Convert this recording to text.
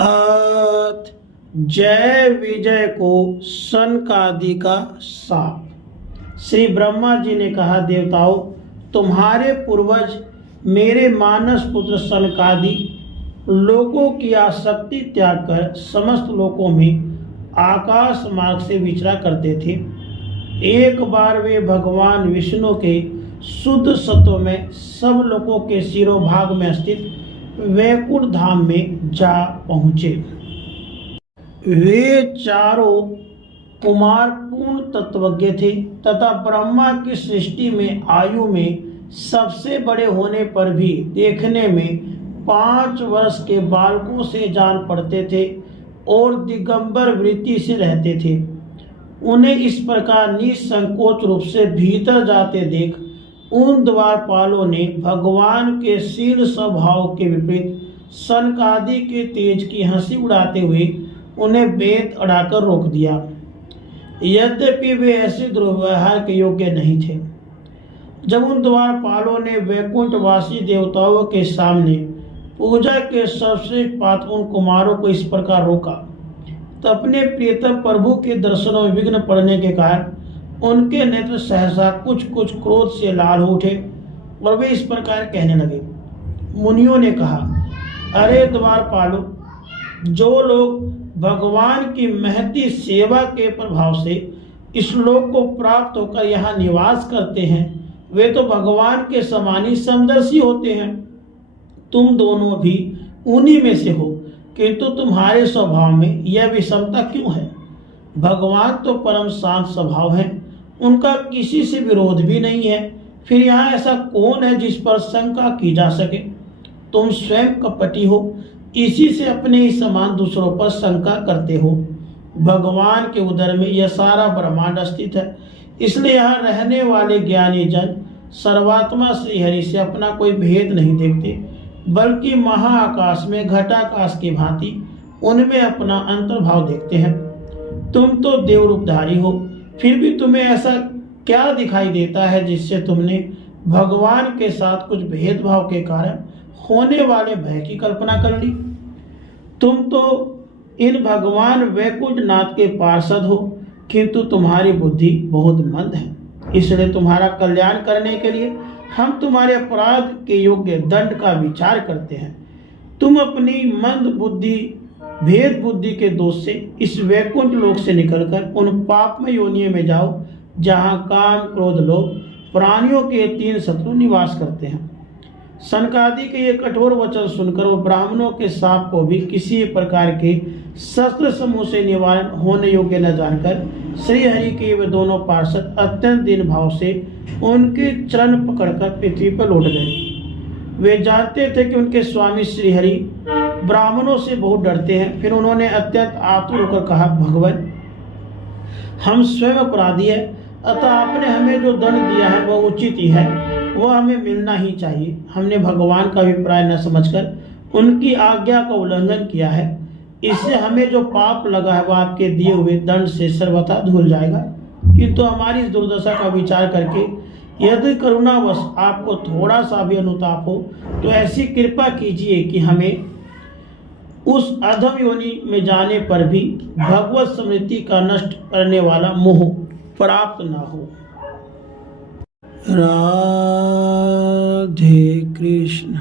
अथ जय विजय को सनकादि का शाप। श्री ब्रह्मा जी ने कहा, देवताओं, तुम्हारे पूर्वज मेरे मानस पुत्र सनकादि लोगों की आसक्ति त्याग कर समस्त लोकों में आकाश मार्ग से विचरा करते थे। एक बार वे भगवान विष्णु के शुद्ध सत्व में सब लोगों के शिरोभाग में स्थित वैकुंठ धाम में जा पहुँचे। वे चारों कुमार पूर्ण तत्वज्ञ थे तथा ब्रह्मा की सृष्टि में आयु में सबसे बड़े होने पर भी देखने में 5 वर्ष के बालकों से जान पड़ते थे और दिगंबर वृत्ति से रहते थे। उन्हें इस प्रकार निसंकोच रूप से भीतर जाते देख उन द्वारपालों ने भगवान के शील स्वभाव के विपरीत सनकादि के तेज की हंसी उड़ाते हुए उन्हें बेत अड़ाकर रोक दिया। यद्यपि वे ऐसे दुर्व्यवहार के योग्य नहीं थे। जब उन द्वारपालों ने वैकुंठवासी देवताओं के सामने पूजा के सर्वश्रेष्ठ पात्र उन कुमारों को इस प्रकार रोका तो अपने प्रियतम प्रभु के दर्शनों में विघ्न पड़ने के कारण उनके नेत्र सहसा कुछ क्रोध से लाल हो उठे और वे इस प्रकार कहने लगे। मुनियों ने कहा, अरे द्वारपालों, जो लोग भगवान की महती सेवा के प्रभाव से इस लोक को प्राप्त होकर यहाँ निवास करते हैं, वे तो भगवान के समान ही समदर्शी होते हैं। तुम दोनों भी उन्हीं में से हो, किंतु तुम्हारे स्वभाव में यह विषमता क्यों है? भगवान तो परम शांत स्वभाव है, उनका किसी से विरोध भी नहीं है। फिर यहाँ ऐसा कौन है जिस पर शंका की जा सके? तुम स्वयं कपटी हो, इसी से अपने ही समान दूसरों पर शंका करते हो। भगवान के उदर में यह सारा ब्रह्मांड स्थित है, इसलिए यहाँ रहने वाले ज्ञानी जन सर्वात्मा श्रीहरि से अपना कोई भेद नहीं देखते, बल्कि महाआकाश में घटाकाश की भांति उनमें अपना अंतर्भाव देखते हैं। तुम तो देव रूपधारी हो, फिर भी तुम्हें ऐसा क्या दिखाई देता है जिससे तुमने भगवान के साथ कुछ भेदभाव के कारण होने वाले भय की कल्पना कर ली? तुम तो इन भगवान वैकुंठ नाथ के पार्षद हो, किंतु तुम्हारी बुद्धि बहुत मंद है। इसलिए तुम्हारा कल्याण करने के लिए हम तुम्हारे अपराध के योग्य दंड का विचार करते हैं। तुम अपनी मंद बुद्धि, भेद बुद्धि के दोष से इस वैकुंठ लोक से निकलकर उन पापमय योनियों में जाओ जहाँ काम, क्रोध, लोभ प्राणियों के 3 शत्रु निवास करते हैं। सनकादि के ये कठोर वचन सुनकर वो ब्राह्मणों के शाप को भी किसी प्रकार के शस्त्र समूह से निवारण होने योग्य न जानकर श्रीहरि के वे दोनों पार्षद अत्यंत दीन भाव से उनके चरण पकड़कर पृथ्वी पर लौट गए। वे जानते थे कि उनके स्वामी श्रीहरि ब्राह्मणों से बहुत डरते हैं। फिर उन्होंने अत्यंत आतुर होकर कहा, भगवान, हम स्वयं अपराधी है, अतः आपने हमें जो दंड दिया है वह उचित ही है, वह हमें मिलना ही चाहिए। हमने भगवान का अभिप्राय न समझकर उनकी आज्ञा का उल्लंघन किया है। इससे हमें जो पाप लगा है वह आपके दिए हुए दंड से सर्वथा धुल जाएगा। किंतु हमारी इस दुर्दशा का विचार करके यदि करुणावश आपको थोड़ा सा भी अनुताप हो तो ऐसी कृपा कीजिए कि हमें उस अधम योनि में जाने पर भी भगवत स्मृति का नष्ट करने वाला मोह प्राप्त न हो। राधे कृष्ण।